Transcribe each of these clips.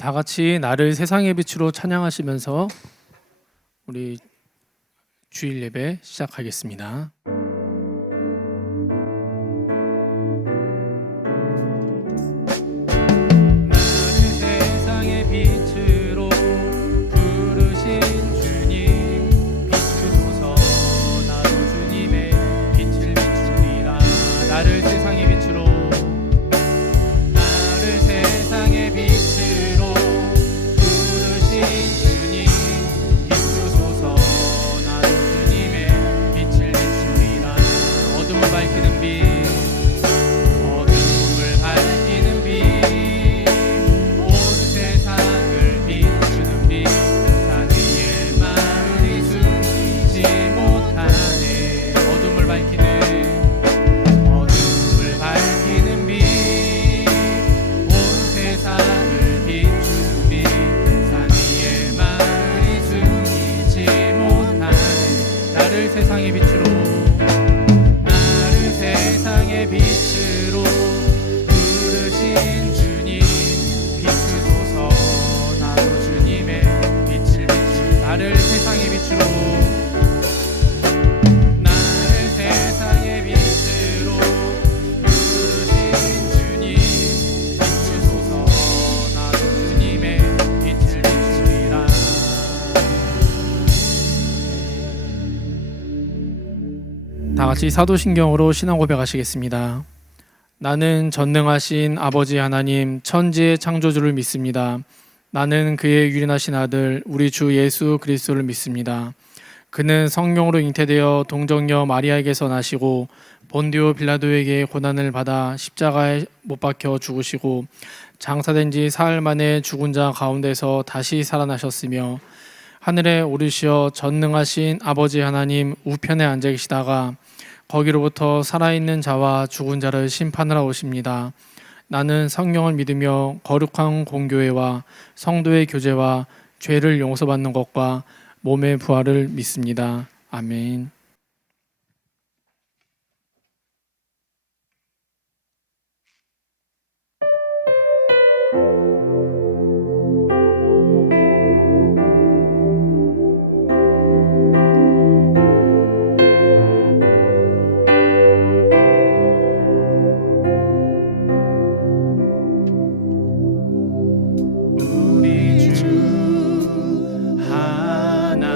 다 같이 나를 세상의 빛으로 찬양하시면서 우리 주일 예배 시작하겠습니다. 다 같이 사도신경으로 신앙 고백하시겠습니다. 나는 전능하신 아버지 하나님 천지의 창조주를 믿습니다. 나는 그의 유일하신 아들 우리 주 예수 그리스도를 믿습니다. 그는 성령으로 잉태되어 동정녀 마리아에게서 나시고 본디오 빌라도에게 고난을 받아 십자가에 못 박혀 죽으시고 장사된 지 사흘 만에 죽은 자 가운데서 다시 살아나셨으며 하늘에 오르시어 전능하신 아버지 하나님 우편에 앉아 계시다가 거기로부터 살아있는 자와 죽은 자를 심판하러 오십니다. 나는 성령을 믿으며 거룩한 공교회와 성도의 교제와 죄를 용서받는 것과 몸의 부활을 믿습니다. 아멘. 우리 주 하나님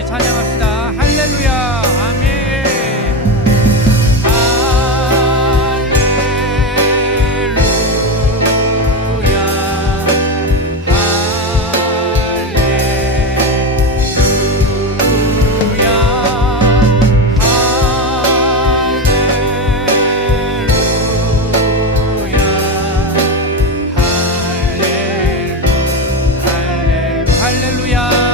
같이 찬양합시다. 할렐루야. 아멘. 할렐루야.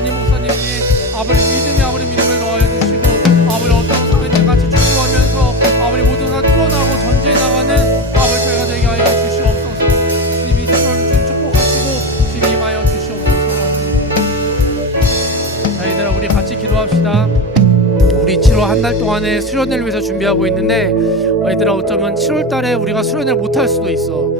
담임 목사님이 아버지 믿음을 더하여 주시고 아버지 어떤 상황에 같이 축구하면서 아버지 모든 다 뚫어나고 전제해 나가는 아버지 저희가 되게 하여 주시옵소서. 주님이 시간을 주님 축복하시고 주님 임하여 주시옵소서. 자 얘들아 우리 같이 기도합시다. 우리 7월 한 달 동안에 수련회를 위해서 준비하고 있는데 얘들아 어쩌면 7월 달에 우리가 수련회를 못할 수도 있어.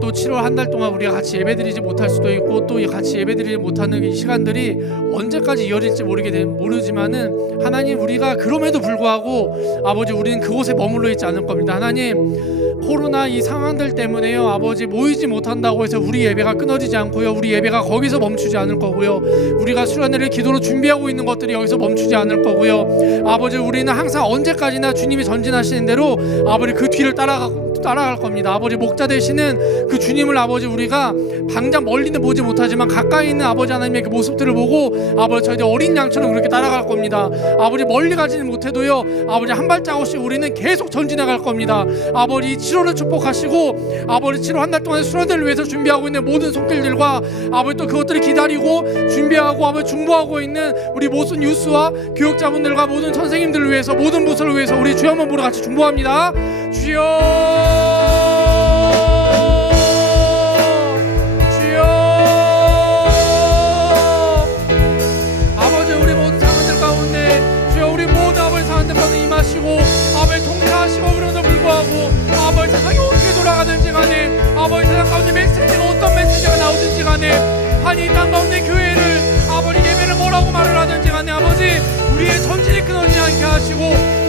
또 7월 한 달 동안 우리가 같이 예배드리지 못할 수도 있고 또 같이 예배드리지 못하는 이 시간들이 언제까지 이어질지 모르지만은 하나님 우리가 그럼에도 불구하고 아버지 우리는 그곳에 머물러 있지 않을 겁니다. 하나님 코로나 이 상황들 때문에요 아버지 모이지 못한다고 해서 우리 예배가 끊어지지 않고요 우리 예배가 거기서 멈추지 않을 거고요 우리가 수련회를 기도로 준비하고 있는 것들이 여기서 멈추지 않을 거고요 아버지 우리는 항상 언제까지나 주님이 전진하시는 대로 아버지 그 뒤를 따라갈 겁니다. 아버지 목자 되시는 그 주님을 아버지 우리가 당장 멀리는 보지 못하지만 가까이 있는 아버지 하나님의 그 모습들을 보고 아버지 저희들 어린 양처럼 그렇게 따라갈 겁니다. 아버지 멀리 가지는 못해도요 아버지 한 발자국씩 우리는 계속 전진해 갈 겁니다. 아버지 7월을 축복하시고 아버지 7월 한 달 동안 수련회를 위해서 준비하고 있는 모든 손길들과 아버지 또 그것들을 기다리고 준비하고 아버지 중보하고 있는 우리 모든 유스와 교육자분들과 모든 선생님들을 위해서 모든 부서를 위해서 우리 주여 한번 부르 같이 중보합니다. 주여 아버지 우리 모든 상황들 가운데 주여 우리 모든 아버지 상황들 가운데 임하시고 아버지 통치하시고 그럼에도 불구하고 아버지 세상이 어떻게 돌아가는지 간에 아버지 세상 가운데 메시지가 어떤 메시지가 나오든지 간에 아니 이 땅 가운데 교회를 아버지 예배를 뭐라고 말을 하든지 간에 아버지 우리의 전진이 끊어지지 않게 하시고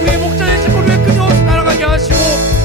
우리의 목자의 집을 위해 끊임없이 날아가게 하시고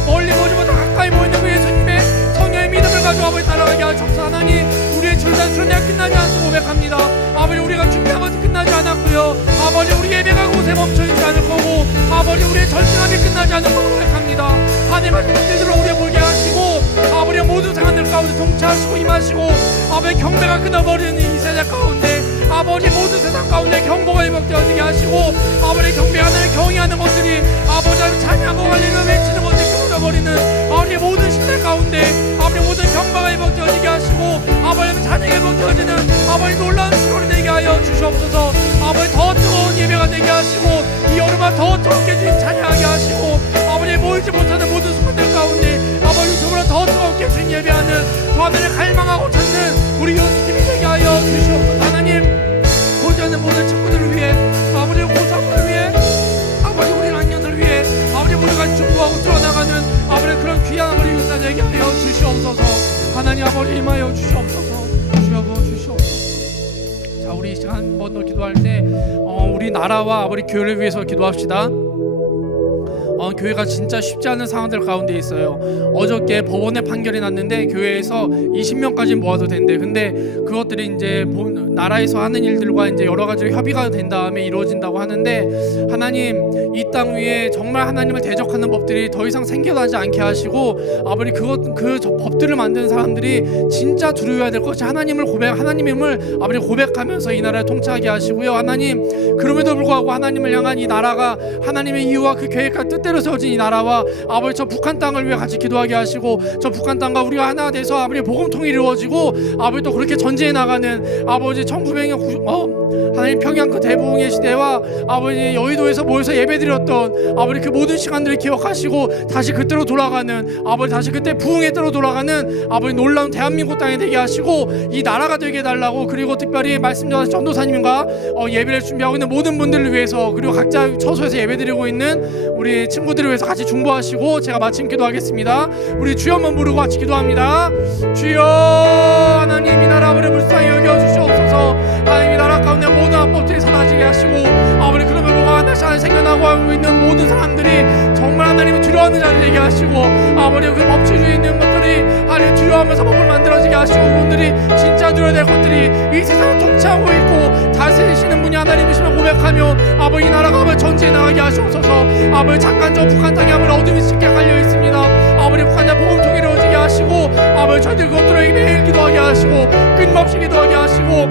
멀리 보지 못하 가까이 보이는 그 예수님의 성령의 믿음을 가지고 아버지 따라가게 하옵소서. 하나님 우리의 출산 수련회가 끝나지 않고 고백합니다. 아버지 우리가 준비한 것이 끝나지 않았고요 아버지 우리 예배가 곳에 멈춰있지 않을 거고 아버지 우리의 전진함이 끝나지 않을 거고 고백합니다. 하나님 하신 일들을 우리의 보게 하시고 아버지 모든 상황들 가운데 통치하시고 임하시고 아버지 경배가 끊어버리는 이 세상 가운데 아버지 모든 세상 가운데 경보가 회복되어지게 하시고 아버지 경배하는 경의하는 것들이 아버지 찬양하고 관리를 외치는 것들이 끊어버리는 아버지 모든 시대 가운데 아버지 모든 경배가 회복되어지게 하시고 아버지 찬양이 회복되어지는 아버지 놀라운 시간이 되게 하여 주시옵소서. 아버지 더 뜨거운 예배가 되게 하시고 이 여름아 더 뜨겁게 주님 찬양하게 하시고 아버지 모이지 못하는 모든 순간들 가운데 아버지 유튜브로 더 뜨겁게 주님 예배하는 그 하늘을 갈망하고 찾는 우리 연수팀이 되게 하여 주시옵소서. 하나님 보지 모든 친구들을 위해 아버지 고3을 위해 아버지 우리 학년을 위해 아버지 우리가 중보하고 들어나가는 아버지 그런 귀한 아버지 윤사 되게 하여 주시옵소서. 하나님 아버지 임하여 주시옵소서. 주시옵소서. 자 우리 이 시간 한 번 더 기도할 때 우리 나라와 아버지 교회를 위해서 기도합시다. 교회가 진짜 쉽지 않은 상황들 가운데 있어요. 어저께 법원에 판결이 났는데 교회에서 20명까지 모아도 된대. 근데 그것들이 이제 나라에서 하는 일들과 이제 여러 가지 협의가 된 다음에 이루어진다고 하는데 하나님 이 땅 위에 정말 하나님을 대적하는 법들이 더 이상 생겨나지 않게 하시고 아버지 그 법들을 만드는 사람들이 진짜 두려워야 될 것이 하나님임을 아버지 고백하면서 이 나라를 통치하게 하시고요. 하나님 그럼에도 불구하고 하나님을 향한 이 나라가 하나님의 이유와 그 계획과 뜻대로 세워진 이 나라와 아버지 저 북한 땅을 위해 같이 기도하게 하시고 저 북한 땅과 우리가 하나 돼서 아버지 복음통일이 이루어지고 아버지 또 그렇게 전진해 나가는 아버지 1900년 하나님 평양 그 대부흥의 시대와 아버지 여의도에서 모여서 예배드렸던 아버지 그 모든 시간들을 기억하시고 다시 그때로 돌아가는 아버지 다시 그때 부흥의 때로 돌아가는 아버지 놀라운 대한민국 땅이 되게 하시고 이 나라가 되게 해달라고 그리고 특별히 말씀 전하신 전도사님과 예배를 준비하고 있는 모든 분들을 위해서 그리고 각자 처소에서 예배드리고 있는 우리 친구들을 위해서 같이 중보하시고 제가 마침 기도하겠습니다. 우리 주여 한번 부르고 같이 기도합니다. 주여 하나님 이 나라 아버지 불쌍히 여겨주시옵소서. 하나님 이 나라 가운데 모든 합법들이 사라지게 하시고 아버지 그러면 뭐가 하나씩 하나 생겨나고 하고 있는 모든 사람들이 정말 하나님을 두려워하는 자를 되게 하시고 아버지 그 법치주의 있는 것들이 하나님 두려워하면서 법을 만들어지게 하시고 그분들이 진짜 누려야 될 것들이 이 세상을 통치하고 있고 다스리시는 분이 하나님이시면 고백하며 아버지 이 나라가 아버지 전지에 나가게 하시옵소서. 아버지 잠깐 저 북한 땅에 아버지 어둠이 짙게 깔려 있습니다. 아버지 북한 땅 복음통일이 이루어지게 하시고 아버지 저희들 그것들에게 매일 기도하게 하시고 끊임없이 기도하게 하시고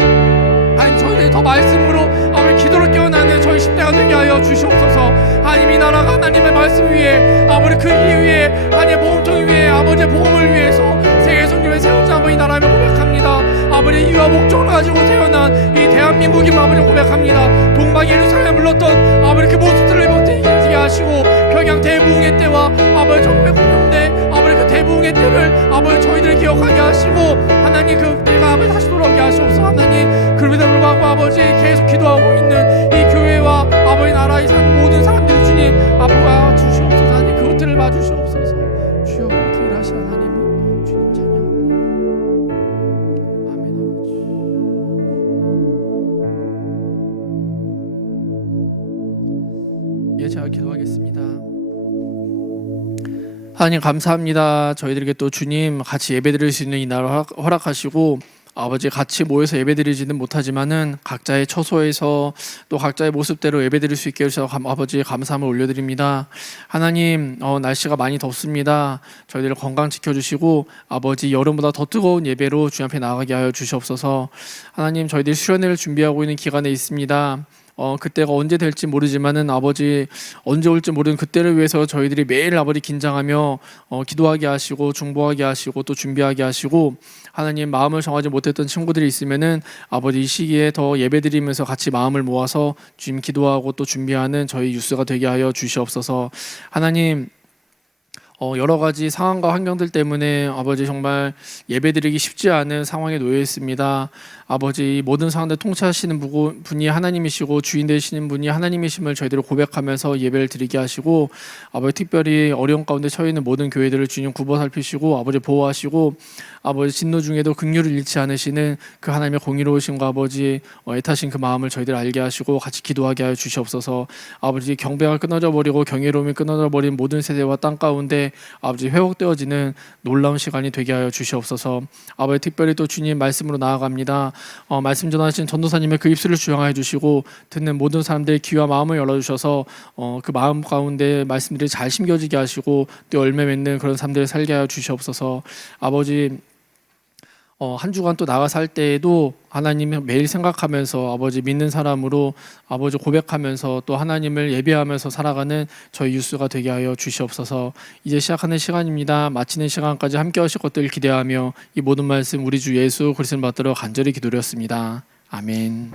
하나님 저희들 더 말씀으로 아버지 기도를 깨어나는 저희 10대가 되게 하여 주시옵소서. 하나님 이 나라가 하나님의 말씀 위에 아버지 그 이후에 하나님의 복음통 위에 아버지의 복음을 위해서 세계 선교회 세우자 아버지 이 나라를 고백합니다. 아버지 이유와 목적을 가지고 태어난 이 대한민국인 아버지 고백합니다. 동방 예루살렘을 불렀던 아버지 그 모습들을 회복되게 하시고 평양 대부흥의 때와 아버지 1900년대 아버지 그 대부흥의 때를 아버지 저희들이 기억하게 하시고 하나님 그 때가 아버지 다시 돌아오게 하시옵소서. 하나님 그럼에도 불구하고 아버지 계속 기도하고 있는 이 교회와 아버지 나라에 사는 모든 사람들 주님 앞으로 주시옵소서. 하나님 그것들을 봐주시옵소서. 주여 그렇게 일하신 하나님은 주님 찬양합니다. 아멘. 아버지 제가 기도하겠습니다. 하나님 감사합니다. 저희들에게 또 주님 같이 예배드릴 수 있는 이 날을 허락하시고 아버지 같이 모여서 예배드리지는 못하지만은 각자의 처소에서 또 각자의 모습대로 예배드릴 수 있게 해주셔서 아버지 감사함을 올려드립니다. 하나님 날씨가 많이 덥습니다. 저희들 건강 지켜주시고 아버지 여름보다 더 뜨거운 예배로 주님 앞에 나아가게 하여 주시옵소서. 하나님 저희들 수련회를 준비하고 있는 기간에 있습니다. 그때가 언제 될지 모르지만은 아버지 언제 올지 모르는 그때를 위해서 저희들이 매일 아버지 긴장하며 기도하게 하시고 중보하게 하시고 또 준비하게 하시고 하나님 마음을 정하지 못했던 친구들이 있으면은 아버지 이 시기에 더 예배드리면서 같이 마음을 모아서 주님 기도하고 또 준비하는 저희 유스가 되게 하여 주시옵소서. 하나님 여러 가지 상황과 환경들 때문에 아버지 정말 예배드리기 쉽지 않은 상황에 놓여 있습니다. 아버지 모든 상황들 통치하시는 분이 하나님이시고 주인 되시는 분이 하나님이심을 저희들을 고백하면서 예배를 드리게 하시고 아버지 특별히 어려운 가운데 처해 있는 모든 교회들을 주님 굽어 살피시고 아버지 보호하시고 아버지 진노 중에도 긍휼을 잃지 않으시는 그 하나님의 공의로우심과 아버지 애타신 그 마음을 저희들 알게 하시고 같이 기도하게 하여 주시옵소서. 아버지 경배가 끊어져 버리고 경외로움이 끊어져 버린 모든 세대와 땅 가운데 아버지 회복되어지는 놀라운 시간이 되게 하여 주시옵소서. 아버지 특별히 또 주님 말씀으로 나아갑니다. 말씀 전하신 전도사님의 그 입술을 주양해 주시고 듣는 모든 사람들의 귀와 마음을 열어주셔서 그 마음 가운데 말씀들이 잘 심겨지게 하시고 또 열매 맺는 그런 삶들을 살게 하여 주시옵소서. 아버지 한 주간 또 나가 살 때에도 하나님을 매일 생각하면서 아버지 믿는 사람으로 아버지 고백하면서 또 하나님을 예배하면서 살아가는 저희 유스가 되게 하여 주시옵소서. 이제 시작하는 시간입니다. 마치는 시간까지 함께 하실 것들을 기대하며 이 모든 말씀 우리 주 예수 그리스도를 받들어 간절히 기도드렸습니다. 아멘.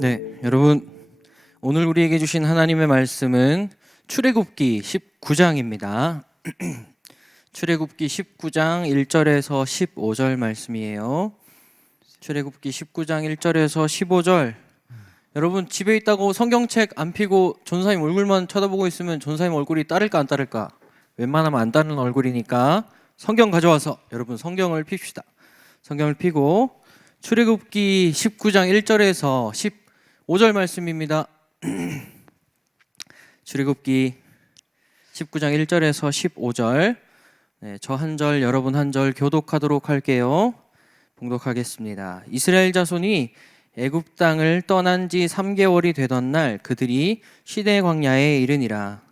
네, 여러분 오늘 우리에게 주신 하나님의 말씀은 출애굽기 19장입니다. 출애굽기 19장 1절에서 15절 말씀이에요. 출애굽기 19장 1절에서 15절. 여러분 집에 있다고 성경책 안 펴고 전사님 얼굴만 쳐다보고 있으면 전사님 얼굴이 따를까 안 따를까? 웬만하면 안 따르는 얼굴이니까 성경 가져와서 여러분 성경을 핍시다. 성경을 펴고 출애굽기 19장 1절에서 15절 말씀입니다. 출애굽기 19장 1절에서 15절. 네, 저 한 절 여러분 한 절 교독하도록 할게요. 봉독하겠습니다. 이스라엘 자손이 애굽 땅을 떠난 지 3개월이 되던 날 그들이 시내 광야에 이르니라.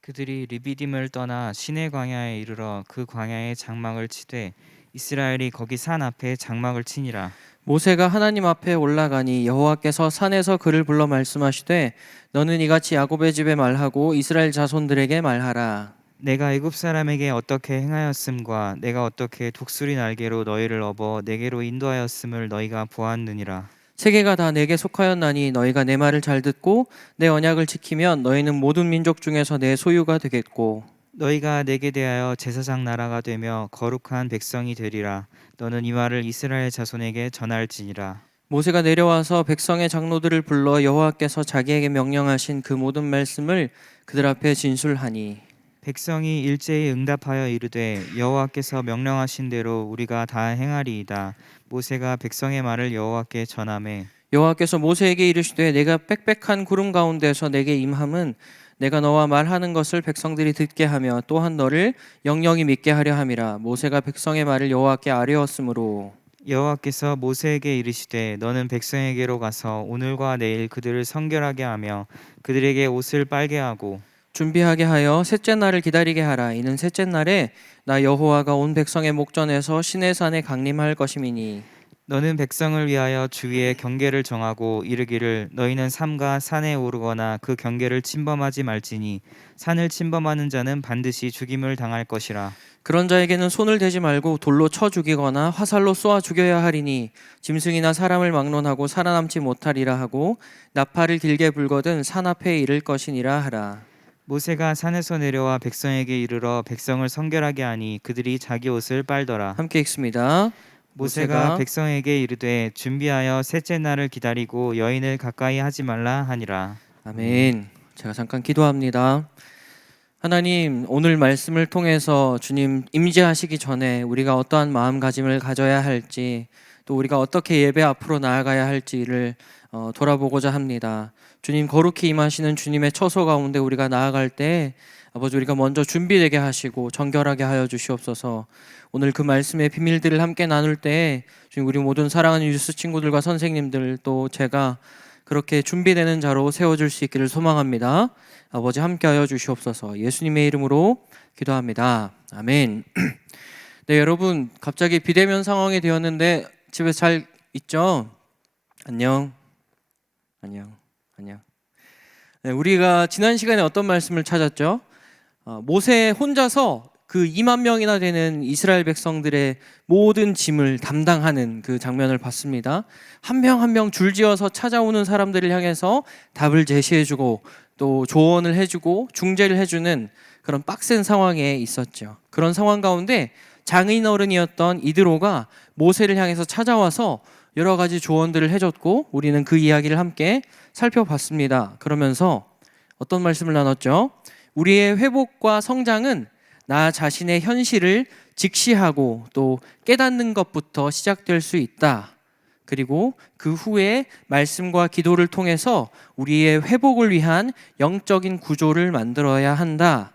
그들이 르비딤을 떠나 시내 광야에 이르러 그 광야에 장막을 치되 이스라엘이 거기 산 앞에 장막을 치니라. 모세가 하나님 앞에 올라가니 여호와께서 산에서 그를 불러 말씀하시되 너는 이같이 야곱의 집에 말하고 이스라엘 자손들에게 말하라. 내가 애굽 사람에게 어떻게 행하였음과 내가 어떻게 독수리 날개로 너희를 업어 내게로 인도하였음을 너희가 보았느니라. 세계가 다 내게 속하였나니 너희가 내 말을 잘 듣고 내 언약을 지키면 너희는 모든 민족 중에서 내 소유가 되겠고 너희가 내게 대하여 제사장 나라가 되며 거룩한 백성이 되리라. 너는 이 말을 이스라엘 자손에게 전할지니라. 모세가 내려와서 백성의 장로들을 불러 여호와께서 자기에게 명령하신 그 모든 말씀을 그들 앞에 진술하니 백성이 일제히 응답하여 이르되 여호와께서 명령하신 대로 우리가 다 행하리이다. 모세가 백성의 말을 여호와께 전하매 여호와께서 모세에게 이르시되 내가 빽빽한 구름 가운데서 내게 임함은 내가 너와 말하는 것을 백성들이 듣게 하며 또한 너를 영영이 믿게 하려 함이라. 모세가 백성의 말을 여호와께 아뢰었으므로 여호와께서 모세에게 이르시되 너는 백성에게로 가서 오늘과 내일 그들을 성결하게 하며 그들에게 옷을 빨게 하고 준비하게 하여 셋째 날을 기다리게 하라. 이는 셋째 날에 나 여호와가 온 백성의 목전에서 시내산에 강림할 것임이니. 너는 백성을 위하여 주위의 경계를 정하고 이르기를 너희는 삼가 산에 오르거나 그 경계를 침범하지 말지니 산을 침범하는 자는 반드시 죽임을 당할 것이라. 그런 자에게는 손을 대지 말고 돌로 쳐 죽이거나 화살로 쏘아 죽여야 하리니 짐승이나 사람을 막론하고 살아남지 못하리라 하고 나팔을 길게 불거든 산 앞에 이를 것이니라 하라. 모세가 산에서 내려와 백성에게 이르러 백성을 성결하게 하니 그들이 자기 옷을 빨더라. 함께 읽습니다. 모세가 백성에게 이르되 준비하여 셋째 날을 기다리고 여인을 가까이 하지 말라 하니라. 아멘. 제가 잠깐 기도합니다. 하나님, 오늘 말씀을 통해서 주님 임재하시기 전에 우리가 어떠한 마음가짐을 가져야 할지, 또 우리가 어떻게 예배 앞으로 나아가야 할지를 돌아보고자 합니다. 주님, 거룩히 임하시는 주님의 처소 가운데 우리가 나아갈 때 아버지, 우리가 먼저 준비되게 하시고 정결하게 하여 주시옵소서. 오늘 그 말씀의 비밀들을 함께 나눌 때 주님, 우리 모든 사랑하는 유스 친구들과 선생님들, 또 제가 그렇게 준비되는 자로 세워줄 수 있기를 소망합니다. 아버지, 함께하여 주시옵소서. 예수님의 이름으로 기도합니다. 아멘. 네, 여러분, 갑자기 비대면 상황이 되었는데 집에 잘 있죠? 안녕. 네, 우리가 지난 시간에 어떤 말씀을 찾았죠? 모세 혼자서 그 2만 명이나 되는 이스라엘 백성들의 모든 짐을 담당하는 그 장면을 봤습니다. 한 명 한 명 줄지어서 찾아오는 사람들을 향해서 답을 제시해주고 또 조언을 해주고 중재를 해주는 그런 빡센 상황에 있었죠. 그런 상황 가운데 장인 어른이었던 이드로가 모세를 향해서 찾아와서 여러 가지 조언들을 해줬고 우리는 그 이야기를 함께 살펴봤습니다. 그러면서 어떤 말씀을 나눴죠? 우리의 회복과 성장은 나 자신의 현실을 직시하고 또 깨닫는 것부터 시작될 수 있다. 그리고 그 후에 말씀과 기도를 통해서 우리의 회복을 위한 영적인 구조를 만들어야 한다.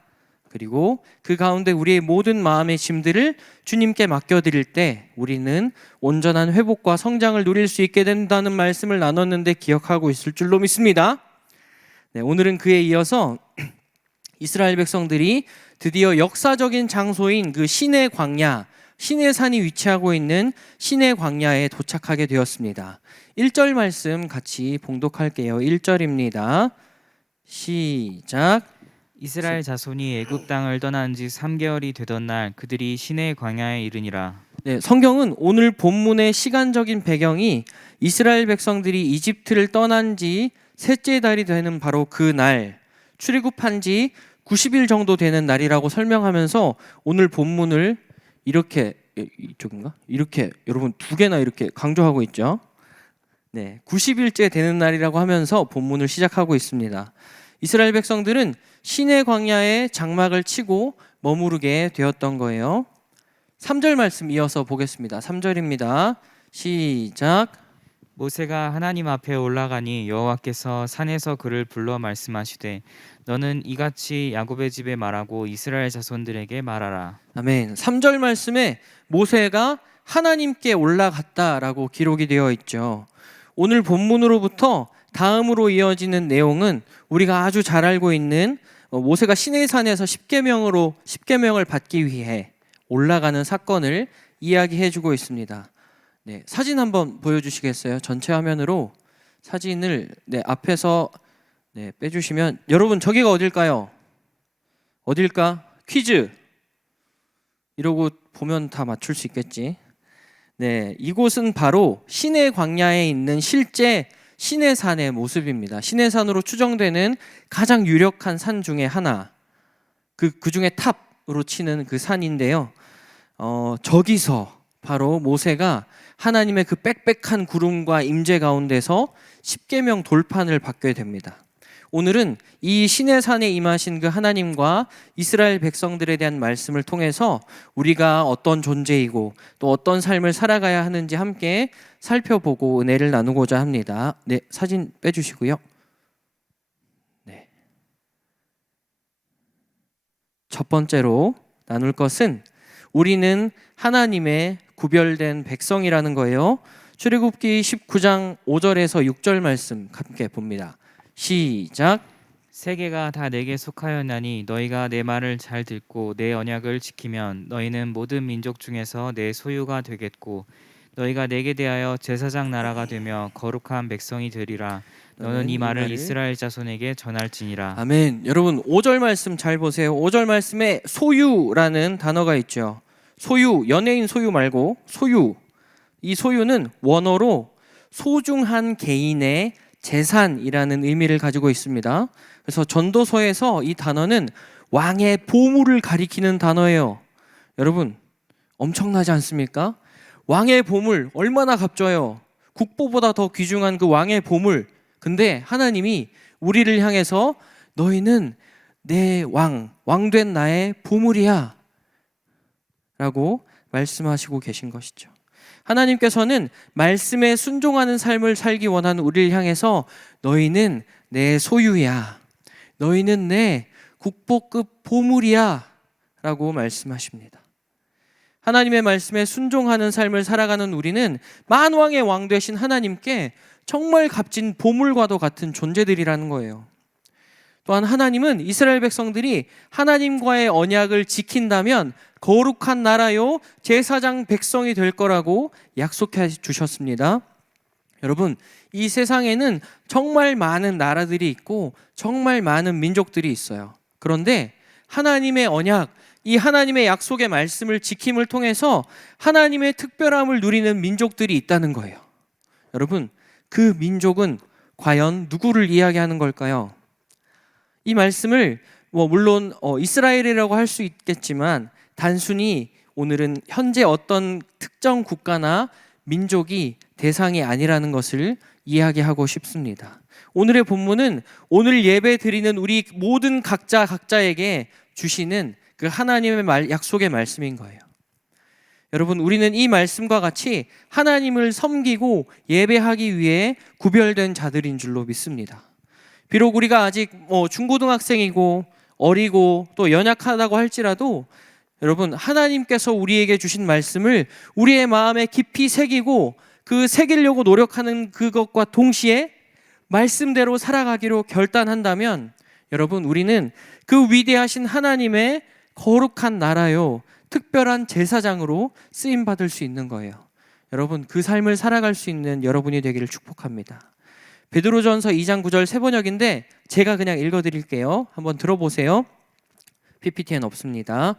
그리고 그 가운데 우리의 모든 마음의 짐들을 주님께 맡겨드릴 때 우리는 온전한 회복과 성장을 누릴 수 있게 된다는 말씀을 나눴는데 기억하고 있을 줄로 믿습니다. 네, 오늘은 그에 이어서 이스라엘 백성들이 드디어 역사적인 장소인 그 시내 광야, 시내산이 위치하고 있는 시내 광야에 도착하게 되었습니다. 1절 말씀 같이 봉독할게요. 1절입니다. 시작. 이스라엘 자손이 애굽 땅을 떠난 지 3개월이 되던 날 그들이 시내 광야에 이르니라. 네, 성경은 오늘 본문의 시간적인 배경이 이스라엘 백성들이 이집트를 떠난 지 셋째 달이 되는 바로 그 날, 출애굽한 지 90일 정도 되는 날이라고 설명하면서 오늘 본문을 이렇게, 이쪽인가? 이렇게 여러분 두 개나 이렇게 강조하고 있죠. 네, 90일째 되는 날이라고 하면서 본문을 시작하고 있습니다. 이스라엘 백성들은 시내 광야에 장막을 치고 머무르게 되었던 거예요. 3절 말씀 이어서 보겠습니다. 3절입니다. 시작. 모세가 하나님 앞에 올라가니 여호와께서 산에서 그를 불러 말씀하시되 너는 이같이 야곱의 집에 말하고 이스라엘 자손들에게 말하라. 아멘. 3절 말씀에 모세가 하나님께 올라갔다라고 기록이 되어 있죠. 오늘 본문으로부터 다음으로 이어지는 내용은 우리가 아주 잘 알고 있는 모세가 시내산에서 10계명을 받기 위해 올라가는 사건을 이야기해주고 있습니다. 네, 사진 한번 보여주시겠어요? 전체 화면으로 사진을 앞에서 빼주시면, 여러분 저기가 어딜까요? 어딜까? 퀴즈 이러고 보면 다 맞출 수 있겠지. 네, 이곳은 바로 시내 광야에 있는 실제 시내산의 모습입니다. 시내산으로 추정되는 가장 유력한 산 중에 하나, 그 중에 탑으로 치는 그 산인데요. 저기서 바로 모세가 하나님의 그 빽빽한 구름과 임재 가운데서 10계명 돌판을 받게 됩니다. 오늘은 이 시내산에 임하신 그 하나님과 이스라엘 백성들에 대한 말씀을 통해서 우리가 어떤 존재이고 또 어떤 삶을 살아가야 하는지 함께 살펴보고 은혜를 나누고자 합니다. 네, 사진 빼주시고요. 네. 첫 번째로 나눌 것은 우리는 하나님의 구별된 백성이라는 거예요. 출애굽기 19장 5절에서 6절 말씀 함께 봅니다. 시작. 세계가 다 내게 속하였나니 너희가 내 말을 잘 듣고 내 언약을 지키면 너희는 모든 민족 중에서 내 소유가 되겠고 너희가 내게 대하여 제사장 나라가 되며 거룩한 백성이 되리라. 너는 이 말을 이스라엘 자손에게 전할지니라. 아멘. 여러분 5절 말씀 잘 보세요. 5절 말씀에 소유라는 단어가 있죠. 소유, 연예인 소유 말고 소유. 이 소유는 원어로 소중한 개인의 재산이라는 의미를 가지고 있습니다. 그래서 전도서에서 이 단어는 왕의 보물을 가리키는 단어예요. 여러분 엄청나지 않습니까? 왕의 보물 얼마나 값져요. 국보보다 더 귀중한 그 왕의 보물. 근데 하나님이 우리를 향해서 너희는 내 왕된 나의 보물이야 라고 말씀하시고 계신 것이죠. 하나님께서는 말씀에 순종하는 삶을 살기 원하는 우리를 향해서 너희는 내 소유야, 너희는 내 국보급 보물이야 라고 말씀하십니다. 하나님의 말씀에 순종하는 삶을 살아가는 우리는 만왕의 왕 되신 하나님께 정말 값진 보물과도 같은 존재들이라는 거예요. 또한 하나님은 이스라엘 백성들이 하나님과의 언약을 지킨다면 거룩한 나라요 제사장 백성이 될 거라고 약속해 주셨습니다. 여러분 이 세상에는 정말 많은 나라들이 있고 정말 많은 민족들이 있어요. 그런데 하나님의 언약, 이 하나님의 약속의 말씀을 지킴을 통해서 하나님의 특별함을 누리는 민족들이 있다는 거예요. 여러분 그 민족은 과연 누구를 이야기하는 걸까요? 이 말씀을 물론 이스라엘이라고 할 수 있겠지만 단순히 오늘은 현재 어떤 특정 국가나 민족이 대상이 아니라는 것을 이야기하고 싶습니다. 오늘의 본문은 오늘 예배 드리는 우리 모든 각자에게 주시는 그 하나님의 약속의 말씀인 거예요. 여러분 우리는 이 말씀과 같이 하나님을 섬기고 예배하기 위해 구별된 자들인 줄로 믿습니다. 비록 우리가 아직 중고등학생이고 어리고 또 연약하다고 할지라도 여러분 하나님께서 우리에게 주신 말씀을 우리의 마음에 깊이 새기고 그 새기려고 노력하는 그것과 동시에 말씀대로 살아가기로 결단한다면 여러분 우리는 그 위대하신 하나님의 거룩한 나라요 특별한 제사장으로 쓰임받을 수 있는 거예요. 여러분 그 삶을 살아갈 수 있는 여러분이 되기를 축복합니다. 베드로전서 2장 9절 세번역인데 제가 그냥 읽어드릴게요. 한번 들어보세요. PPT엔 없습니다.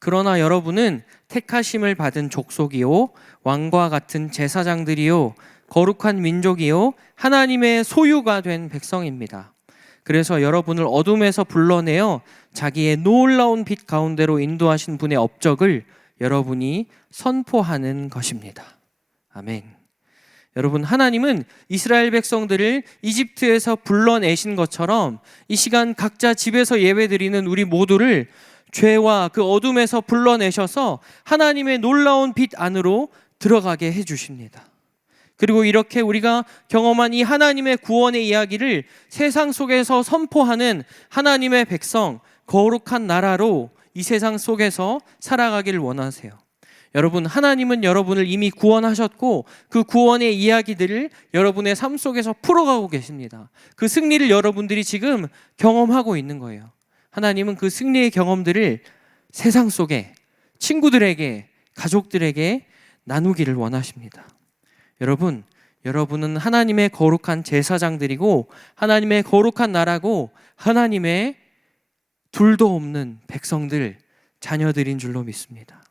그러나 여러분은 택하심을 받은 족속이요 왕과 같은 제사장들이요 거룩한 민족이요 하나님의 소유가 된 백성입니다. 그래서 여러분을 어둠에서 불러내어 자기의 놀라운 빛 가운데로 인도하신 분의 업적을 여러분이 선포하는 것입니다. 아멘. 여러분 하나님은 이스라엘 백성들을 이집트에서 불러내신 것처럼 이 시간 각자 집에서 예배드리는 우리 모두를 죄와 그 어둠에서 불러내셔서 하나님의 놀라운 빛 안으로 들어가게 해주십니다. 그리고 이렇게 우리가 경험한 이 하나님의 구원의 이야기를 세상 속에서 선포하는 하나님의 백성, 거룩한 나라로 이 세상 속에서 살아가기를 원하세요. 여러분 하나님은 여러분을 이미 구원하셨고 그 구원의 이야기들을 여러분의 삶 속에서 풀어가고 계십니다. 그 승리를 여러분들이 지금 경험하고 있는 거예요. 하나님은 그 승리의 경험들을 세상 속에 친구들에게 가족들에게 나누기를 원하십니다. 여러분은 하나님의 거룩한 제사장들이고 하나님의 거룩한 나라고 하나님의 둘도 없는 백성들 자녀들인 줄로 믿습니다.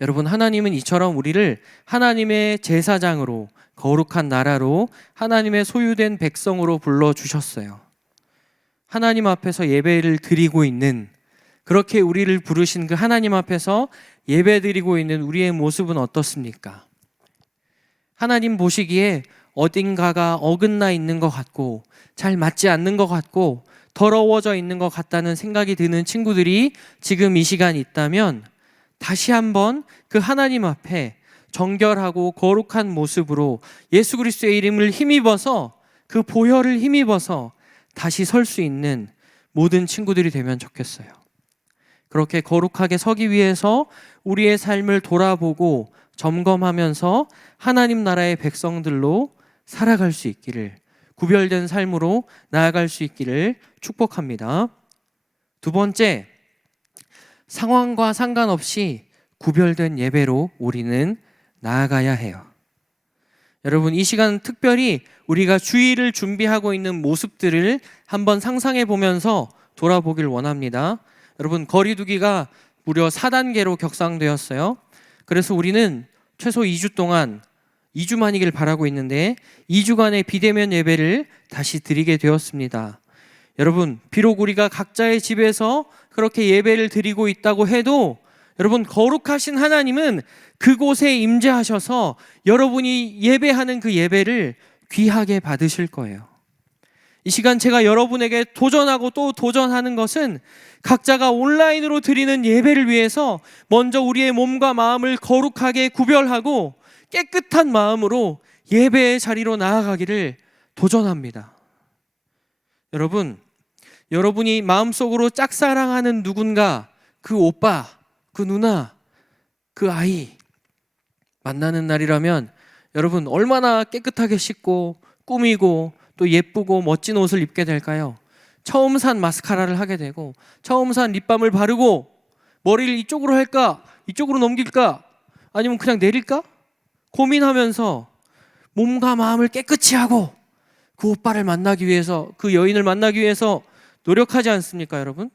여러분 하나님은 이처럼 우리를 하나님의 제사장으로 거룩한 나라로 하나님의 소유된 백성으로 불러주셨어요. 하나님 앞에서 예배를 드리고 있는 그렇게 우리를 부르신 그 하나님 앞에서 예배 드리고 있는 우리의 모습은 어떻습니까? 하나님 보시기에 어딘가가 어긋나 있는 것 같고 잘 맞지 않는 것 같고 더러워져 있는 것 같다는 생각이 드는 친구들이 지금 이 시간 있다면 다시 한번 그 하나님 앞에 정결하고 거룩한 모습으로 예수 그리스도의 이름을 힘입어서 그 보혈을 힘입어서 다시 설 수 있는 모든 친구들이 되면 좋겠어요. 그렇게 거룩하게 서기 위해서 우리의 삶을 돌아보고 점검하면서 하나님 나라의 백성들로 살아갈 수 있기를 구별된 삶으로 나아갈 수 있기를 축복합니다. 두 번째, 상황과 상관없이 구별된 예배로 우리는 나아가야 해요. 여러분, 이 시간 특별히 우리가 주일을 준비하고 있는 모습들을 한번 상상해 보면서 돌아보길 원합니다. 여러분, 거리두기가 무려 4단계로 격상되었어요. 그래서 우리는 최소 2주 동안, 2주만이길 바라고 있는데 2주간의 비대면 예배를 다시 드리게 되었습니다. 여러분, 비록 우리가 각자의 집에서 그렇게 예배를 드리고 있다고 해도 여러분, 거룩하신 하나님은 그곳에 임재하셔서 여러분이 예배하는 그 예배를 귀하게 받으실 거예요. 이 시간 제가 여러분에게 도전하고 또 도전하는 것은 각자가 온라인으로 드리는 예배를 위해서 먼저 우리의 몸과 마음을 거룩하게 구별하고 깨끗한 마음으로 예배의 자리로 나아가기를 도전합니다. 여러분, 여러분이 마음속으로 짝사랑하는 누군가, 그 오빠, 그 누나, 그 아이 만나는 날이라면 여러분 얼마나 깨끗하게 씻고 꾸미고 또 예쁘고 멋진 옷을 입게 될까요? 처음 산 마스카라를 하게 되고 처음 산 립밤을 바르고 머리를 이쪽으로 할까? 이쪽으로 넘길까? 아니면 그냥 내릴까? 고민하면서 몸과 마음을 깨끗이 하고 그 오빠를 만나기 위해서, 그 여인을 만나기 위해서 노력하지 않습니까, 여러분?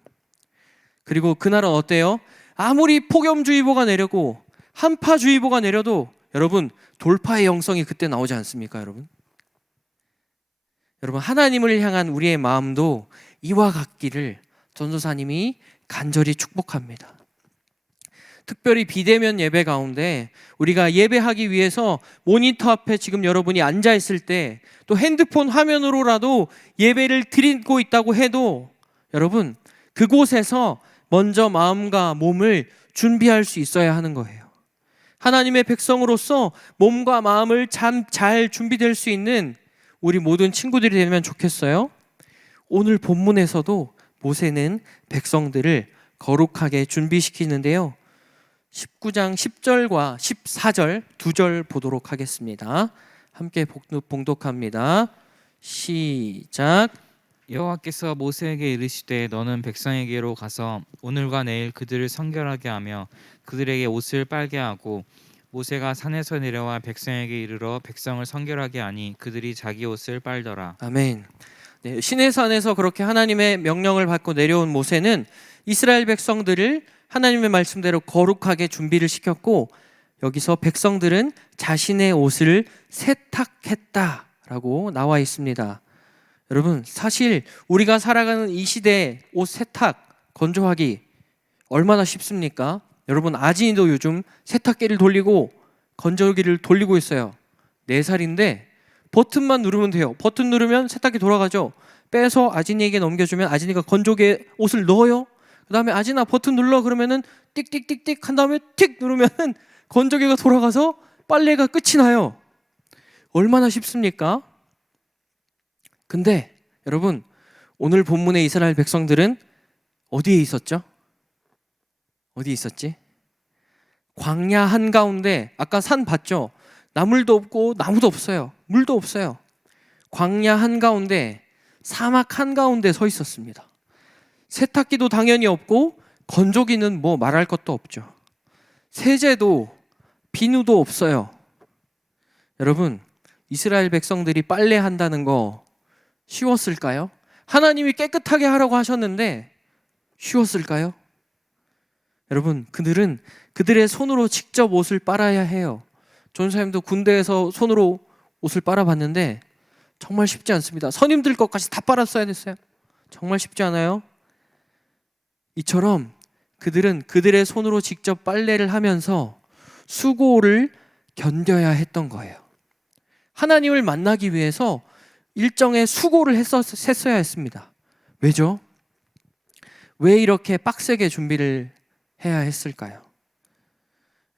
그리고 그날은 어때요? 아무리 폭염주의보가 내려고 한파주의보가 내려도 여러분 돌파의 영성이 그때 나오지 않습니까, 여러분? 여러분, 하나님을 향한 우리의 마음도 이와 같기를 전도사님이 간절히 축복합니다. 특별히 비대면 예배 가운데 우리가 예배하기 위해서 모니터 앞에 지금 여러분이 앉아 있을 때 또 핸드폰 화면으로라도 예배를 드리고 있다고 해도 여러분 그곳에서 먼저 마음과 몸을 준비할 수 있어야 하는 거예요. 하나님의 백성으로서 몸과 마음을 참 잘 준비될 수 있는 우리 모든 친구들이 되면 좋겠어요. 오늘 본문에서도 모세는 백성들을 거룩하게 준비시키는데요. 19장 10절과 14절 두 절 보도록 하겠습니다. 함께 봉독합니다. 시작. 여호와께서 모세에게 이르시되 너는 백성에게로 가서 오늘과 내일 그들을 성결하게 하며 그들에게 옷을 빨게 하고 모세가 산에서 내려와 백성에게 이르러 백성을 성결하게 하니 그들이 자기 옷을 빨더라. 아멘. 네, 시내산에서 그렇게 하나님의 명령을 받고 내려온 모세는 이스라엘 백성들을 하나님의 말씀대로 거룩하게 준비를 시켰고 여기서 백성들은 자신의 옷을 세탁했다라고 나와 있습니다. 여러분, 사실 우리가 살아가는 이 시대에 옷 세탁, 건조하기 얼마나 쉽습니까? 여러분, 아진이도 요즘 세탁기를 돌리고 건조기를 돌리고 있어요. 4살인데 버튼만 누르면 돼요. 버튼 누르면 세탁기 돌아가죠. 빼서 아진이에게 넘겨주면 아진이가 건조기에 옷을 넣어요. 그 다음에 아진아 버튼 눌러 그러면은 띡띡띡띡 한 다음에 틱 누르면은 건조기가 돌아가서 빨래가 끝이 나요. 얼마나 쉽습니까? 근데 여러분, 오늘 본문의 이스라엘 백성들은 어디에 있었죠? 어디 있었지? 광야 한가운데, 아까 산 봤죠? 나물도 없고 나무도 없어요. 물도 없어요. 광야 한가운데, 사막 한가운데 서 있었습니다. 세탁기도 당연히 없고 건조기는 뭐 말할 것도 없죠. 세제도 비누도 없어요. 여러분, 이스라엘 백성들이 빨래한다는 거 쉬웠을까요? 하나님이 깨끗하게 하라고 하셨는데 쉬웠을까요? 여러분, 그들은 그들의 손으로 직접 옷을 빨아야 해요. 전사님도 군대에서 손으로 옷을 빨아봤는데 정말 쉽지 않습니다. 선임들 것까지 다 빨았어야 됐어요. 정말 쉽지 않아요. 이처럼 그들은 그들의 손으로 직접 빨래를 하면서 수고를 견뎌야 했던 거예요. 하나님을 만나기 위해서 일정의 수고를 했어야 했습니다. 왜죠? 왜 이렇게 빡세게 준비를 해야 했을까요?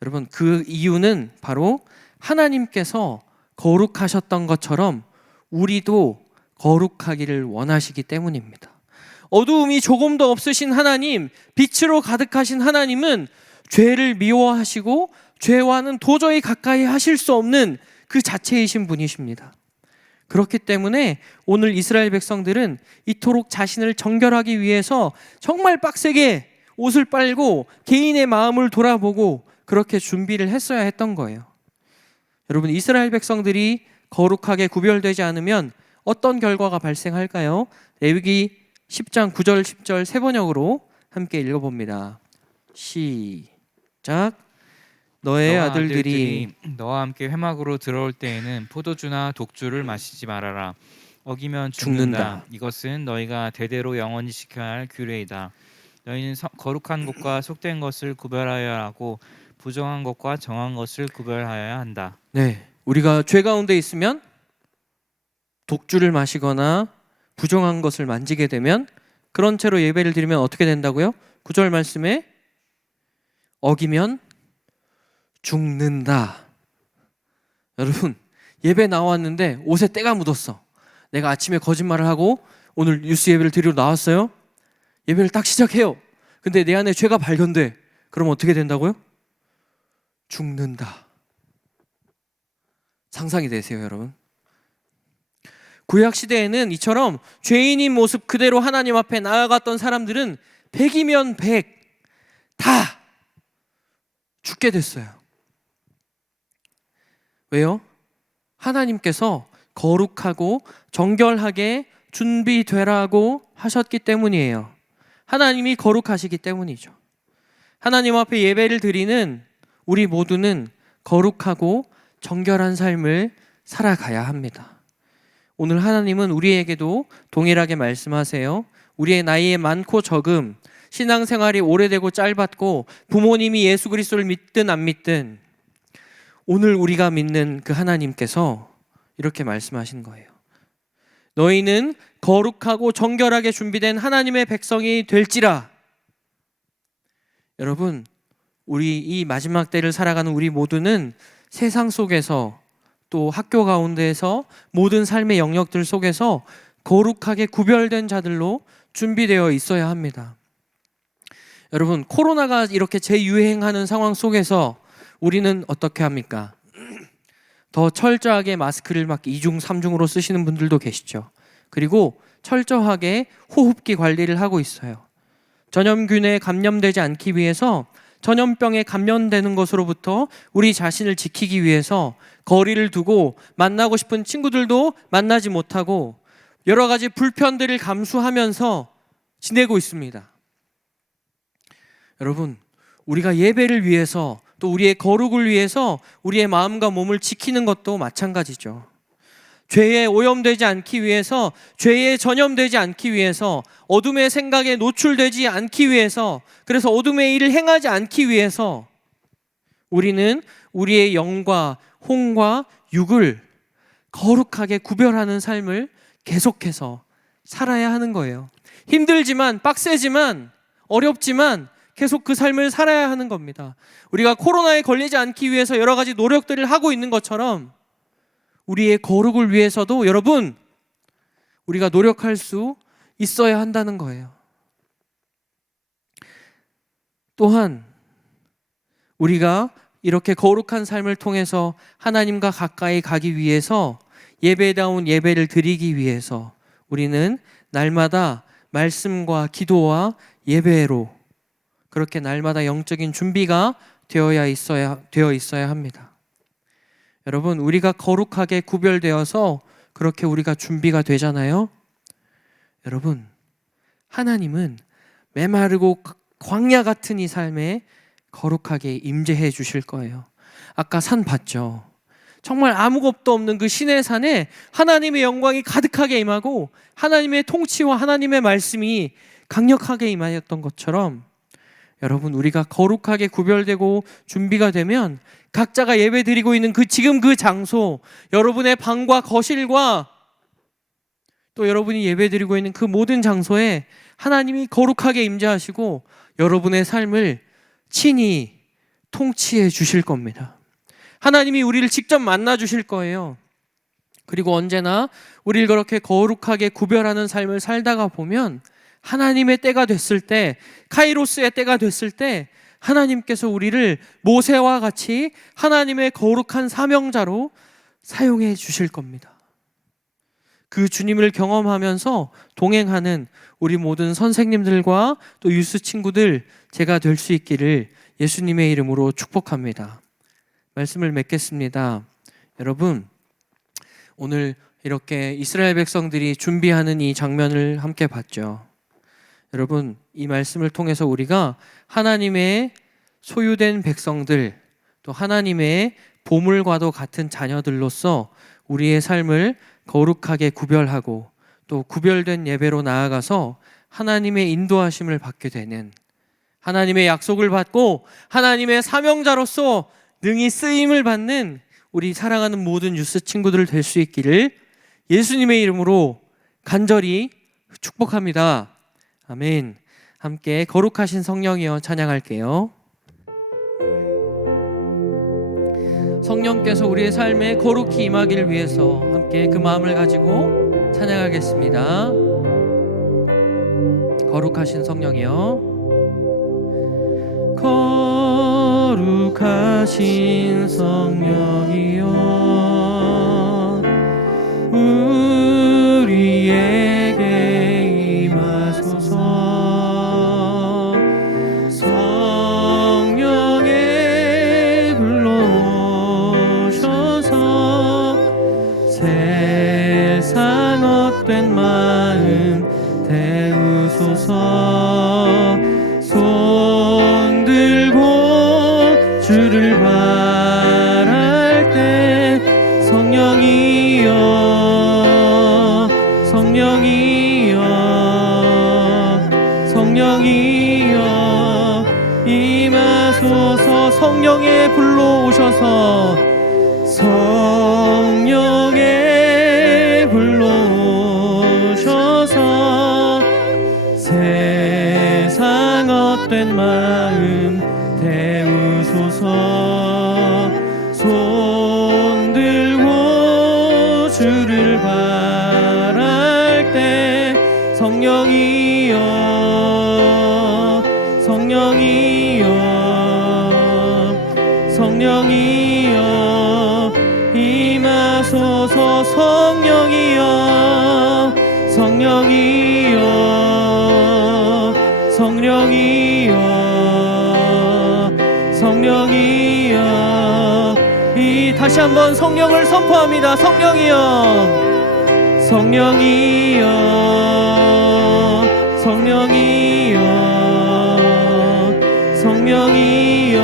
여러분, 그 이유는 바로 하나님께서 거룩하셨던 것처럼 우리도 거룩하기를 원하시기 때문입니다. 어두움이 조금도 없으신 하나님, 빛으로 가득하신 하나님은 죄를 미워하시고 죄와는 도저히 가까이 하실 수 없는 그 자체이신 분이십니다. 그렇기 때문에 오늘 이스라엘 백성들은 이토록 자신을 정결하기 위해서 정말 빡세게 옷을 빨고 개인의 마음을 돌아보고 그렇게 준비를 했어야 했던 거예요. 여러분, 이스라엘 백성들이 거룩하게 구별되지 않으면 어떤 결과가 발생할까요? 레위기 10장 9절 10절 세 번역으로 함께 읽어봅니다. 시작. 너의 너와 아들들이 너와 함께 회막으로 들어올 때에는 포도주나 독주를 마시지 말아라. 어기면 죽는다. 이것은 너희가 대대로 영원히 지켜야 할 규례이다. 너희는 거룩한 것과 속된 것을 구별하여야 하고 부정한 것과 정한 것을 구별하여야 한다. 네, 우리가 죄 가운데 있으면 독주를 마시거나 부정한 것을 만지게 되면 그런 채로 예배를 드리면 어떻게 된다고요? 9절 말씀에 어기면 죽는다. 여러분, 예배 나왔는데 옷에 때가 묻었어. 내가 아침에 거짓말을 하고 오늘 뉴스 예배를 드리러 나왔어요. 예배를 딱 시작해요. 근데 내 안에 죄가 발견돼. 그럼 어떻게 된다고요? 죽는다. 상상이 되세요, 여러분? 구약 시대에는 이처럼 죄인인 모습 그대로 하나님 앞에 나아갔던 사람들은 100이면 100 다 죽게 됐어요. 왜요? 하나님께서 거룩하고 정결하게 준비되라고 하셨기 때문이에요. 하나님이 거룩하시기 때문이죠. 하나님 앞에 예배를 드리는 우리 모두는 거룩하고 정결한 삶을 살아가야 합니다. 오늘 하나님은 우리에게도 동일하게 말씀하세요. 우리의 나이에 많고 적음, 신앙생활이 오래되고 짧았고 부모님이 예수 그리스도를 믿든 안 믿든 오늘 우리가 믿는 그 하나님께서 이렇게 말씀하신 거예요. 너희는 거룩하고 정결하게 준비된 하나님의 백성이 될지라. 여러분, 우리 이 마지막 때를 살아가는 우리 모두는 세상 속에서 또 학교 가운데에서 모든 삶의 영역들 속에서 거룩하게 구별된 자들로 준비되어 있어야 합니다. 여러분, 코로나가 이렇게 재유행하는 상황 속에서 우리는 어떻게 합니까? 더 철저하게 마스크를 막 2중, 3중으로 쓰시는 분들도 계시죠. 그리고 철저하게 호흡기 관리를 하고 있어요. 전염균에 감염되지 않기 위해서 전염병에 감염되는 것으로부터 우리 자신을 지키기 위해서 거리를 두고 만나고 싶은 친구들도 만나지 못하고 여러 가지 불편들을 감수하면서 지내고 있습니다. 여러분, 우리가 예배를 위해서 또 우리의 거룩을 위해서 우리의 마음과 몸을 지키는 것도 마찬가지죠. 죄에 오염되지 않기 위해서, 죄에 전염되지 않기 위해서, 어둠의 생각에 노출되지 않기 위해서, 그래서 어둠의 일을 행하지 않기 위해서 우리는 우리의 영과 혼과 육을 거룩하게 구별하는 삶을 계속해서 살아야 하는 거예요. 힘들지만, 빡세지만, 어렵지만 계속 그 삶을 살아야 하는 겁니다. 우리가 코로나에 걸리지 않기 위해서 여러 가지 노력들을 하고 있는 것처럼 우리의 거룩을 위해서도 여러분, 우리가 노력할 수 있어야 한다는 거예요. 또한 우리가 이렇게 거룩한 삶을 통해서 하나님과 가까이 가기 위해서 예배다운 예배를 드리기 위해서 우리는 날마다 말씀과 기도와 예배로 그렇게 날마다 영적인 준비가 되어 있어야 합니다. 여러분, 우리가 거룩하게 구별되어서 그렇게 우리가 준비가 되잖아요. 여러분, 하나님은 메마르고 광야 같은 이 삶에 거룩하게 임재해 주실 거예요. 아까 산 봤죠? 정말 아무것도 없는 그 신의 산에 하나님의 영광이 가득하게 임하고 하나님의 통치와 하나님의 말씀이 강력하게 임하였던 것처럼 여러분, 우리가 거룩하게 구별되고 준비가 되면 각자가 예배드리고 있는 지금 그 장소, 여러분의 방과 거실과 또 여러분이 예배드리고 있는 그 모든 장소에 하나님이 거룩하게 임재하시고 여러분의 삶을 친히 통치해 주실 겁니다. 하나님이 우리를 직접 만나 주실 거예요. 그리고 언제나 우리를 그렇게 거룩하게 구별하는 삶을 살다가 보면 하나님의 때가 됐을 때, 카이로스의 때가 됐을 때 하나님께서 우리를 모세와 같이 하나님의 거룩한 사명자로 사용해 주실 겁니다. 그 주님을 경험하면서 동행하는 우리 모든 선생님들과 또 유스 친구들 제가 될 수 있기를 예수님의 이름으로 축복합니다. 말씀을 맺겠습니다. 여러분, 오늘 이렇게 이스라엘 백성들이 준비하는 이 장면을 함께 봤죠. 여러분, 이 말씀을 통해서 우리가 하나님의 소유된 백성들, 또 하나님의 보물과도 같은 자녀들로서 우리의 삶을 거룩하게 구별하고 또 구별된 예배로 나아가서 하나님의 인도하심을 받게 되는, 하나님의 약속을 받고 하나님의 사명자로서 능히 쓰임을 받는 우리 사랑하는 모든 유스 친구들 될 수 있기를 예수님의 이름으로 간절히 축복합니다. 아멘. 함께 거룩하신 성령이여 찬양할게요. 성령께서 우리의 삶에 거룩히 임하기를 위해서 함께 그 마음을 가지고 찬양하겠습니다. 거룩하신 성령이여, 거룩하신 성령이여, 우리에게 임하소서. 성령의 불러오셔서 세상 헛된 마음 태우소서. 손 들고 주를 바랄 때 성령이여, 성령이여, 성령이여 임하소서. 성령의 불러오셔서, 성령의 불러오셔서 세상 헛된 마음 태우소서. 손 들고 주를 바랄 때 성령이여, 성령이여, 성령이여 임하소서. 성령이여, 성령이여, 성령이여, 성령이여. 다시 한번 성령을 선포합니다. 성령이여, 성령이여, 성령이여, 성령이여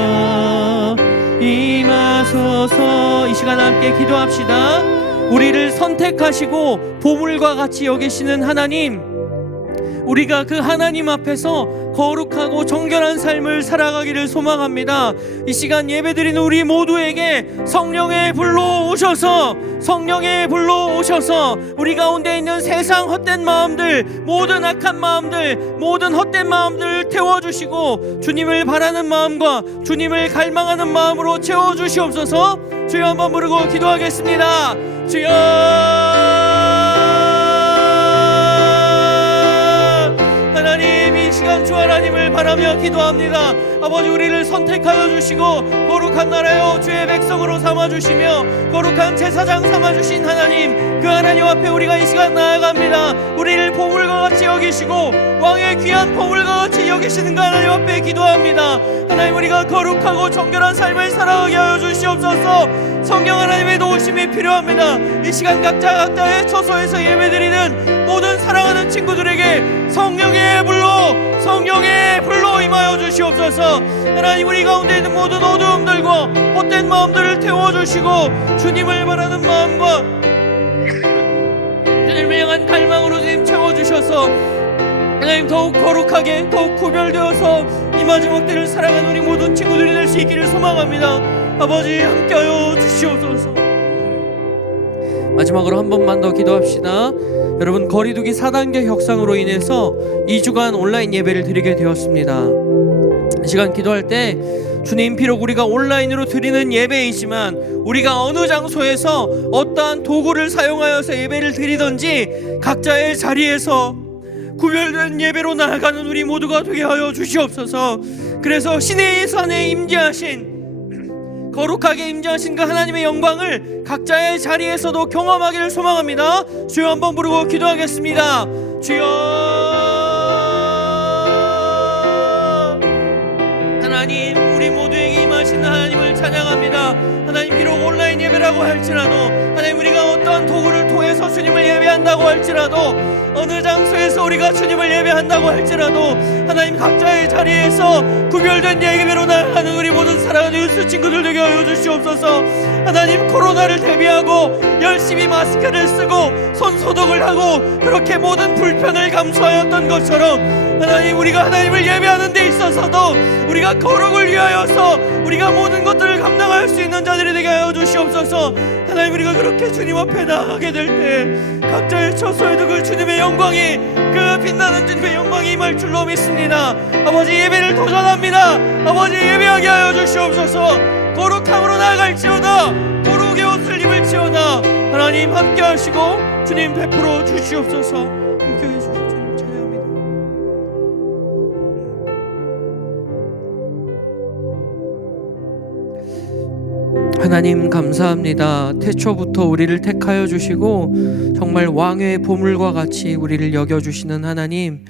임하소서. 이 시간 함께 기도합시다. 우리를 선택하시고 보물과 같이 여기시는 하나님, 우리가 그 하나님 앞에서 거룩하고 정결한 삶을 살아가기를 소망합니다. 이 시간 예배드리는 우리 모두에게 성령의 불로 오셔서, 성령의 불로 오셔서 우리 가운데 있는 세상 헛된 마음들, 모든 악한 마음들, 모든 헛된 마음들 태워주시고 주님을 바라는 마음과 주님을 갈망하는 마음으로 채워주시옵소서. 주여 한번 부르고 기도하겠습니다. 주여, 하나님, 이 시간 주 하나님을 바라며 기도합니다. 아버지, 우리를 선택하여 주시고 거룩한 나라여 주의 백성으로 삼아주시며 거룩한 제사장 삼아주신 하나님, 그 하나님 앞에 우리가 이 시간 나아갑니다. 우리를 보물과 같이 여기시고 왕의 귀한 보물과 같이 여기시는 그 하나님 앞에 기도합니다. 하나님, 우리가 거룩하고 정결한 삶을 살아가게 하여 주시옵소서. 성령 하나님의 도우심이 필요합니다. 이 시간 각자의 처소에서 예배드리는 모든 사랑하는 친구들에게 성령의 불로 임하여 주시옵소서. 하나님, 우리 가운데 있는 모든 어두움들과 헛된 마음들을 태워주시고 주님을 바라는 마음과 주님을 향한 갈망으로 주님 채워주셔서 하나님, 더욱 거룩하게, 더욱 구별되어서 이 마지막 때를 살아가는 우리 모든 친구들이 될 수 있기를 소망합니다. 아버지, 함께하여 주시옵소서. 마지막으로 한 번만 더 기도합시다. 여러분, 거리두기 4단계 격상으로 인해서 2주간 온라인 예배를 드리게 되었습니다. 이 시간 기도할 때 주님, 비록 우리가 온라인으로 드리는 예배이지만 우리가 어느 장소에서 어떠한 도구를 사용하여서 예배를 드리든지 각자의 자리에서 구별된 예배로 나아가는 우리 모두가 되게 하여 주시옵소서. 그래서 신의 산에 임재하신 거룩하게 임재하신 그 하나님의 영광을 각자의 자리에서도 경험하기를 소망합니다. 주여 한번 부르고 기도하겠습니다. 주여, 하나님, 우리 모두에게 임하시는 하나님을 찬양합니다. 하나님, 비록 온라인 예배라고 할지라도, 하나님, 우리가 어떠한 도구를 통해서 주님을 예배한다고 할지라도, 어느 장소에서 우리가 주님을 예배한다고 할지라도, 하나님, 각자의 자리에서 구별된 예배로 나아가는 우리 모든 사랑하는 유스 친구들 되게 하여 주시옵소서. 하나님, 코로나를 대비하고 열심히 마스크를 쓰고 손 소독을 하고 그렇게 모든 불편을 감수하였던 것처럼, 하나님, 우리가 하나님을 예배하는 데 있어서도 우리가 거룩을 위하여서 우리가 모든 것들을 감당할 수 있는 자들이 되게 하여 주시옵소서. 하나님, 우리가 그렇게 주님 앞에 나아가게 될 때 각자의 처소에도 그 주님의 영광이, 그 빛나는 주님의 영광이 임할 줄로 믿습니다. 아버지, 예배를 도전합니다. 아버지, 예배하게 하여 주시옵소서. 거룩함으로 나아갈지어다. 거룩의 옷을 입을지어다. 하나님, 함께 하시고 주님 베풀어 주시옵소서. 함께 해주시옵소서. 하나님, 감사합니다. 태초부터 우리를 택하여 주시고 정말 왕의 보물과 같이 우리를 여겨주시는 하나님,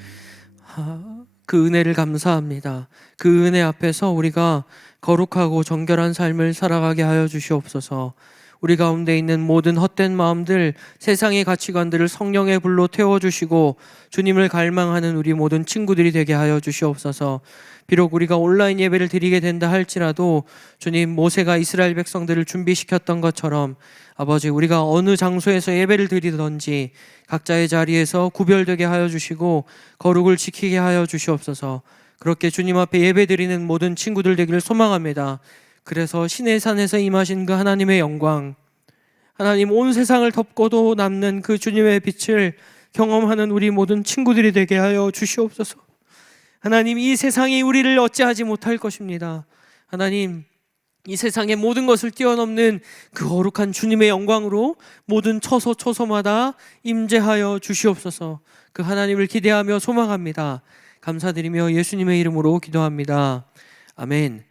그 은혜를 감사합니다. 그 은혜 앞에서 우리가 거룩하고 정결한 삶을 살아가게 하여 주시옵소서. 우리 가운데 있는 모든 헛된 마음들, 세상의 가치관들을 성령의 불로 태워주시고 주님을 갈망하는 우리 모든 친구들이 되게 하여 주시옵소서. 비록 우리가 온라인 예배를 드리게 된다 할지라도 주님, 모세가 이스라엘 백성들을 준비시켰던 것처럼 아버지, 우리가 어느 장소에서 예배를 드리든지 각자의 자리에서 구별되게 하여 주시고 거룩을 지키게 하여 주시옵소서. 그렇게 주님 앞에 예배 드리는 모든 친구들 되기를 소망합니다. 그래서 신의 산에서 임하신 그 하나님의 영광, 하나님, 온 세상을 덮고도 남는 그 주님의 빛을 경험하는 우리 모든 친구들이 되게 하여 주시옵소서. 하나님, 이 세상이 우리를 어찌하지 못할 것입니다. 하나님, 이 세상의 모든 것을 뛰어넘는 그 거룩한 주님의 영광으로 모든 처소처소마다 임재하여 주시옵소서. 그 하나님을 기대하며 소망합니다. 감사드리며 예수님의 이름으로 기도합니다. 아멘.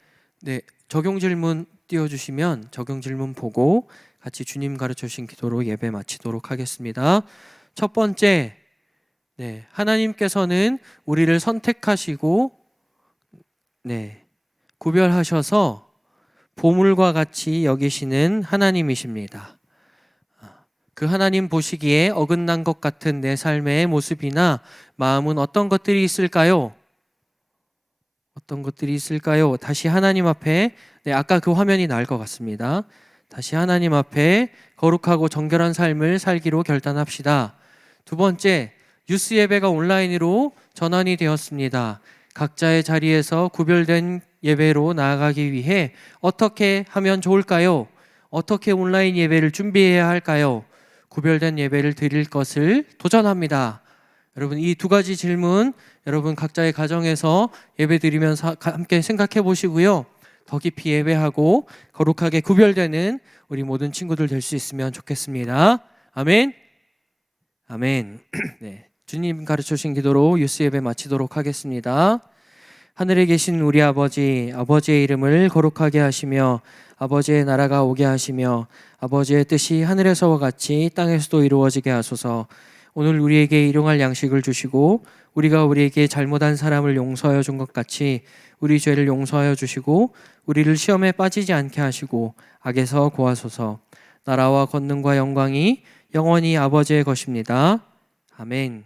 네, 적용 질문 띄워주시면 적용 질문 보고 같이 주님 가르쳐주신 기도로 예배 마치도록 하겠습니다. 첫 번째, 하나님께서는 우리를 선택하시고 구별하셔서 보물과 같이 여기시는 하나님이십니다. 그 하나님 보시기에 어긋난 것 같은 내 삶의 모습이나 마음은 어떤 것들이 있을까요? 어떤 것들이 있을까요? 다시 하나님 앞에, 아까 그 화면이 나을 것 같습니다. 다시 하나님 앞에 거룩하고 정결한 삶을 살기로 결단합시다. 두 번째, 유스 예배가 온라인으로 전환이 되었습니다. 각자의 자리에서 구별된 예배로 나아가기 위해 어떻게 하면 좋을까요? 어떻게 온라인 예배를 준비해야 할까요? 구별된 예배를 드릴 것을 도전합니다. 여러분, 이 두 가지 질문 여러분 각자의 가정에서 예배 드리면서 함께 생각해 보시고요. 더 깊이 예배하고 거룩하게 구별되는 우리 모든 친구들 될 수 있으면 좋겠습니다. 아멘. 아멘. 네, 주님 가르쳐주신 기도로 유스 예배 마치도록 하겠습니다. 하늘에 계신 우리 아버지, 아버지의 이름을 거룩하게 하시며 아버지의 나라가 오게 하시며 아버지의 뜻이 하늘에서와 같이 땅에서도 이루어지게 하소서. 오늘 우리에게 일용할 양식을 주시고 우리가 우리에게 잘못한 사람을 용서하여 준 것 같이 우리 죄를 용서하여 주시고 우리를 시험에 빠지지 않게 하시고 악에서 구하소서. 나라와 권능과 영광이 영원히 아버지의 것입니다. 아멘.